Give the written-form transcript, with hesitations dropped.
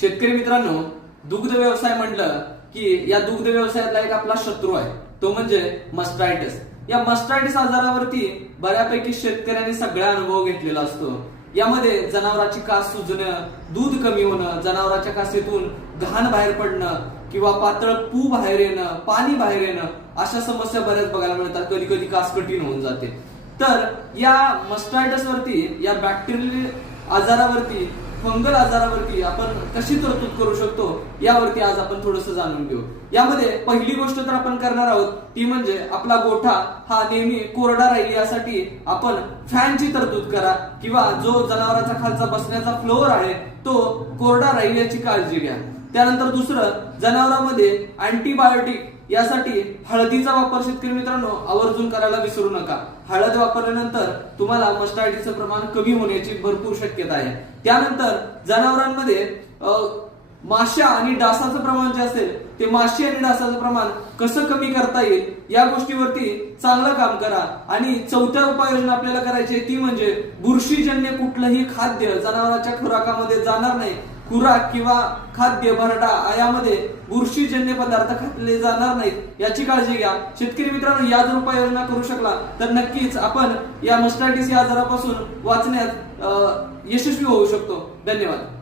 शेतकरी मित्रांनो, दुग्ध व्यवसाय म्हटलं की या दुग्ध व्यवसायातला एक आपला शत्रू आहे, तो म्हणजे मस्टायटिस. या मस्टायटिस आजारावरती बऱ्यापैकी शेतकऱ्यांनी सगळा अनुभव घेतलेला असतो. यामध्ये जनावरांची कास सुजणं, दूध कमी होणं, जनावरांच्या कासेतून घाण बाहेर पडणं किंवा पातळ पू बाहेर येणं, पाणी बाहेर येणं, अशा समस्या बऱ्याच बघायला मिळतात. कधी कधी कास कठीण होऊन जाते. तर या मस्टायटिस वरती, या बॅक्टेरियल आजारावरती, फंगल आजारावरती आपण कशी तरतूद करू शकतो यावरती आज आपण थोडंसं जाणून घेऊ. यामध्ये पहिली गोष्ट तर आपण करणार आहोत ती म्हणजे आपला गोठा हा नेहमी कोरडा राहील यासाठी आपण फॅनची तरतूद करा किंवा जो जनावरांचा खालचा बसण्याचा फ्लोअर आहे तो कोरडा राहील याची काळजी घ्या. त्यानंतर दुसरं, जनावरांमध्ये अँटीबायोटिक यासाठी हळदीचा वापर शेतकरी मित्रांनो आवर्जून करायला विसरू नका. हळद वापरल्यानंतर तुम्हाला मस्टायटिसचं प्रमाण कमी होण्याची भरपूर शक्यता आहे. त्यानंतर जनावरांमध्ये माश्या आणि डासाचं प्रमाण जे असेल ते माशी आणि डासाचं प्रमाण कसं कमी करता येईल या गोष्टीवरती चांगलं काम करा. आणि चौथ्या उपाययोजना आपल्याला करायची आहे ती म्हणजे बुरशीजन्य कुठलंही खाद्य जनावरांच्या खुराकामध्ये जाणार नाही. खुराक किंवा खाद्य भरडा यामध्ये बुरशीजन्य पदार्थ खाल्ले जाणार नाहीत याची काळजी घ्या. शेतकरी मित्रांनो, या जर उपाययोजना करू शकला तर नक्कीच आपण या मस्टायटिस या आजारापासून वाचण्यात यशस्वी होऊ शकतो. धन्यवाद.